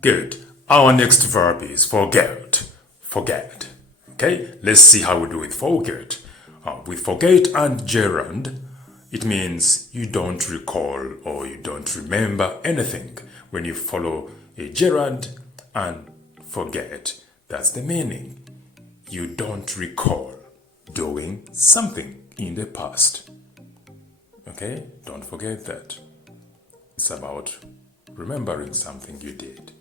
Good. Our next verb is forget. Forget. Okay, let's see how we do with forget. With forget and gerund, it means you don't recall or you don't remember anything when you follow a gerund and forget. That's the meaning. You don't recall doing something in the past. Okay, don't forget that. It's about remembering something you did.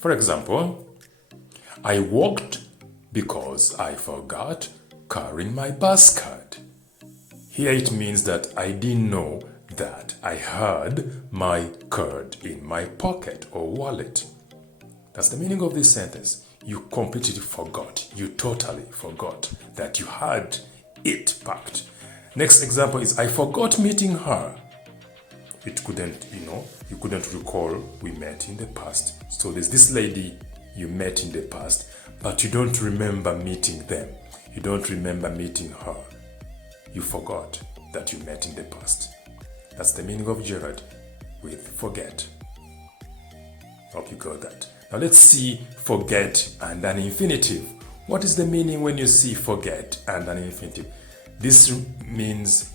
For example, I walked because I forgot carrying my bus card. Here it means that I didn't know that I had my card in my pocket or wallet. That's the meaning of this sentence. You completely forgot. You totally forgot that you had it packed. Next example is I forgot meeting her. You couldn't recall we met in the past. So there's this lady you met in the past, but you don't remember meeting them. You don't remember meeting her. You forgot that you met in the past. That's the meaning of gerund with forget. Hope you got that. Now let's see forget and an infinitive. What is the meaning when you see forget and an infinitive? This means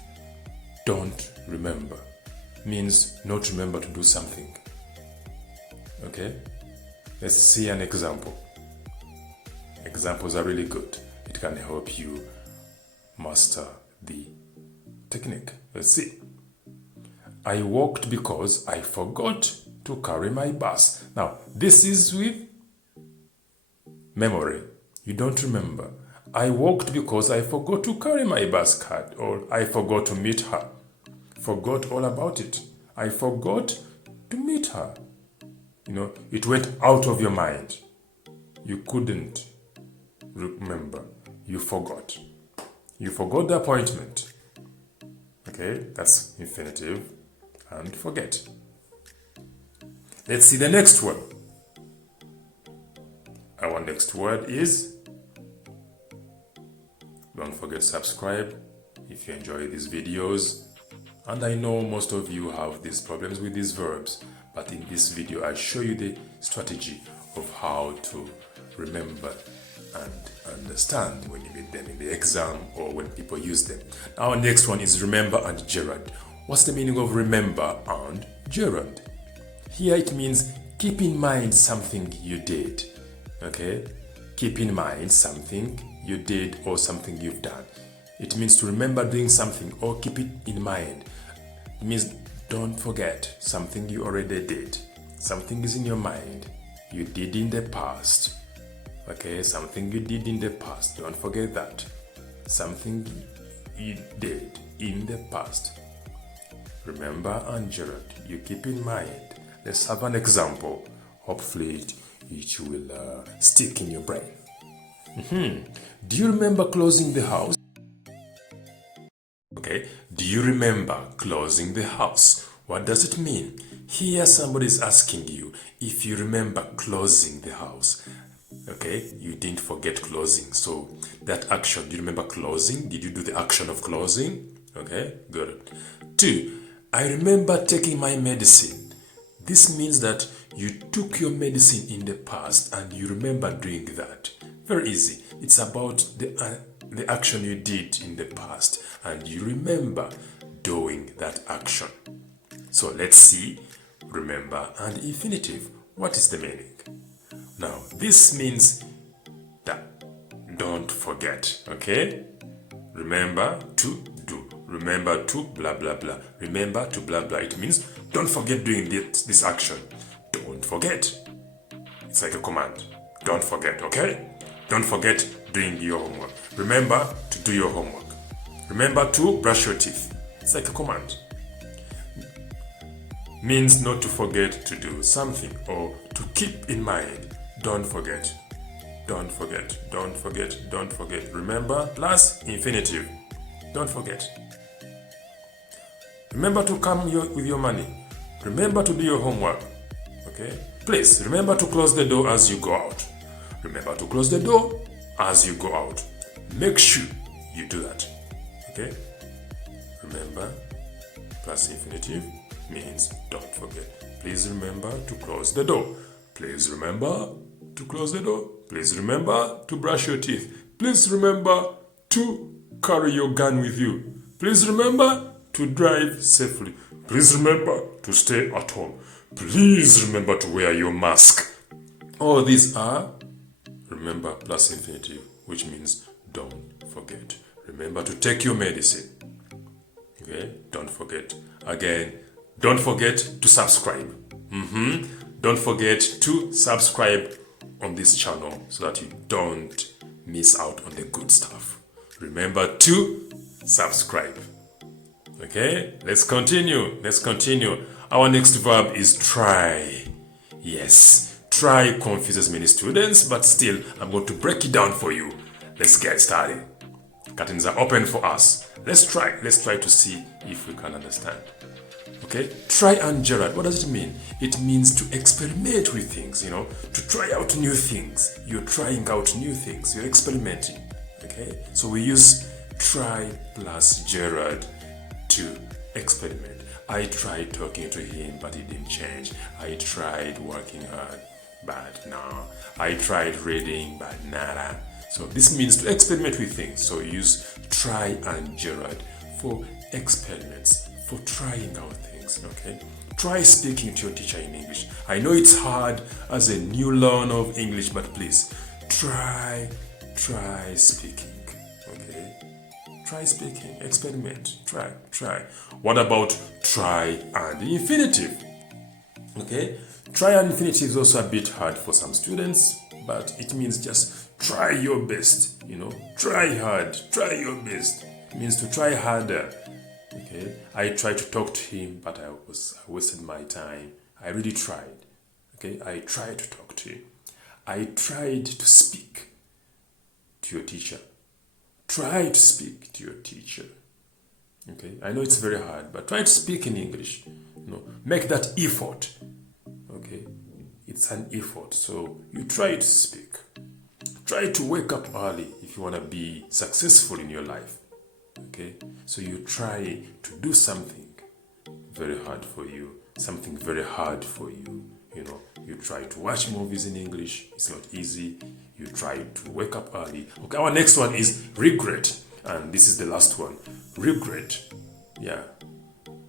don't remember. Means not remember to do something. Okay? Let's see an example. Examples are really good. It can help you master the technique. Let's see. I walked because I forgot to carry my bus. Now, this is with memory. You don't remember. I walked because I forgot to carry my bus card, or I forgot to meet her. Forgot all about it. I forgot to meet her. It went out of your mind. You couldn't remember. You forgot. You forgot the appointment. Okay, that's infinitive and forget. Let's see the next one. Our next word is, don't forget to subscribe if you enjoy these videos. And I know most of you have these problems with these verbs, but in this video I show you the strategy of how to remember and understand when you meet them in the exam or when people use them. Our next one is remember and gerund. What's the meaning of remember and gerund? Here it means keep in mind something you did. Okay? Keep in mind something you did or something you've done. It means to remember doing something or keep it in mind. It means don't forget something you already did. Something is in your mind. You did in the past. Okay, something you did in the past. Don't forget that. Something you did in the past. Remember and gerund. You keep in mind. Let's have an example. Hopefully it will stick in your brain. Do you remember closing the house? Okay, do you remember closing the house? What does it mean? Here somebody is asking you if you remember closing the house. Okay, you didn't forget closing. So that action, do you remember closing? Did you do the action of closing? Okay, good. 2, I remember taking my medicine. This means that you took your medicine in the past and you remember doing that. Very easy. It's about the action you did in the past and you remember doing that action. So let's see remember and infinitive. What is the meaning? Now, this means that don't forget, okay? Remember to do. Remember to blah blah blah. Remember to blah blah. It means don't forget doing this action. Don't forget. It's like a command. Don't forget, okay? Don't forget doing your homework. Remember to do your homework. Remember to brush your teeth. It's like a command. Means not to forget to do something or to keep in mind. Don't forget. Don't forget. Don't forget. Don't forget. Remember plus infinitive. Don't forget. Remember to come with your money. Remember to do your homework. Okay? Please remember to close the door as you go out. Remember to close the door as you go out. Make sure you do that. Okay? Remember plus infinitive means don't forget. Please remember to close the door. Please remember to close the door. Please remember to brush your teeth. Please remember to carry your gun with you. Please remember to drive safely. Please remember to stay at home. Please remember to wear your mask. All these are remember plus infinitive, which means don't forget. Remember to take your medicine. Okay, don't forget. Again, don't forget to subscribe. Don't forget to subscribe on this channel so that you don't miss out on the good stuff. Remember to subscribe. Okay, let's continue. Our next verb is try. Yes, try confuses many students, but still, I'm going to break it down for you. Let's get started. Curtains are open for us. Let's try to see if we can understand. Okay, try and Gerard, what does it mean? It means to experiment with things, to try out new things. You're trying out new things, you're experimenting. Okay, so we use try plus Gerard to experiment. I tried talking to him, but he didn't change. I tried working hard, but no. I tried reading, but nada. So this means to experiment with things. So use try and Gerard for experiments, for trying out things. Okay, try speaking to your teacher in English. I know it's hard as a new learner of English, but please try speaking. Okay, try speaking, experiment, try. What about try and infinitive? Okay, try and infinitive is also a bit hard for some students, but it means just try your best. Try hard, try your best. It means to try harder. Okay, I tried to talk to him, but I wasted my time. I really tried. Okay, I tried to talk to him. I tried to speak to your teacher. Try to speak to your teacher. Okay, I know it's very hard, but try to speak in English. Make that effort. Okay, it's an effort. So you try to speak. Try to wake up early if you want to be successful in your life. Okay, so you try to do something very hard for you, something very hard for you. You try to watch movies in English. It's not easy. You try to wake up early. Okay, our next one is regret, and this is the last one. Regret. Yeah,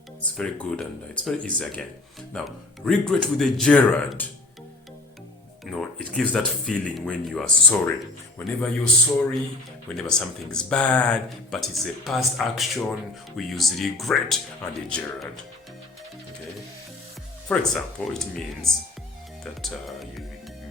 it's very good and it's very easy again. Now, regret with a Gerard. It gives that feeling when you are sorry. Whenever you're sorry, whenever something is bad, but it's a past action, we use regret and a Gerard. Okay? For example, it means that you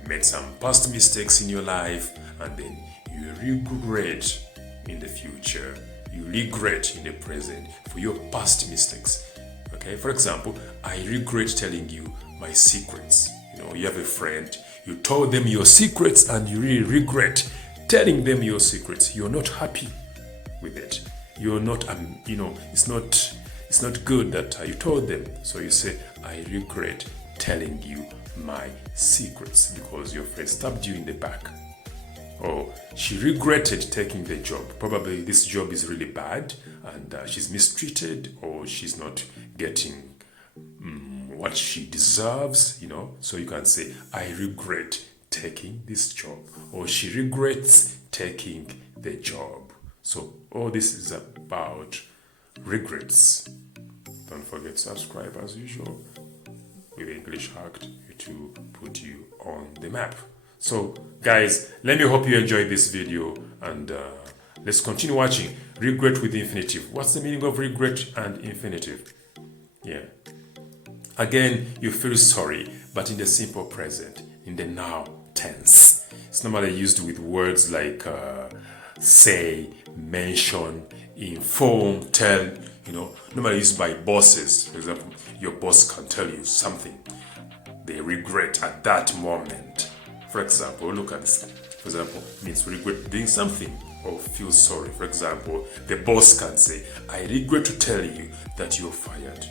made some past mistakes in your life, and then you regret in the future. You regret in the present for your past mistakes. Okay? For example, I regret telling you my secrets. You have a friend, you told them your secrets and you really regret telling them your secrets. You're not happy with it. You're not, it's not good that you told them. So you say, I regret telling you my secrets because your friend stabbed you in the back. Or she regretted taking the job. Probably this job is really bad and she's mistreated, or she's not getting what she deserves, So you can say, I regret taking this job, or she regrets taking the job. So all this is about regrets. Don't forget to subscribe as usual. With English Hacked to put you on the map. So guys, let me hope you enjoyed this video, and let's continue watching. Regret with infinitive. What's the meaning of regret and infinitive? Yeah. Again, you feel sorry, but in the simple present, in the now tense. It's normally used with words like say, mention, inform, tell, normally used by bosses. For example, your boss can tell you something they regret at that moment. For example, look at this. For example, means regret doing something or feel sorry. For example, the boss can say, I regret to tell you that you're fired.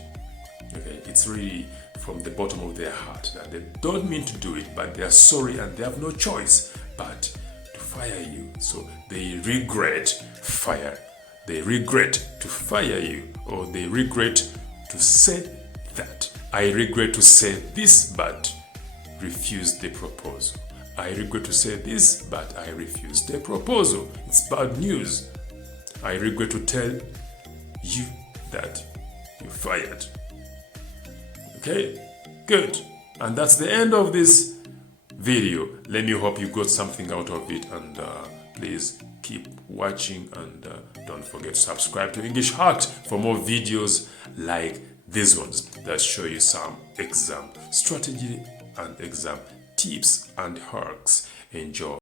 Okay, it's really from the bottom of their heart that they don't mean to do it, but they are sorry and they have no choice but to fire you. So they regret fire. They regret to fire you, or they regret to say that. I regret to say this, but refused the proposal. I regret to say this, but I refused the proposal. It's bad news. I regret to tell you that you're fired. Okay, good. And that's the end of this video. Let me hope you got something out of it, and please keep watching, and don't forget to subscribe to English Hacked for more videos like these ones that show you some exam strategy and exam tips and hacks. Enjoy.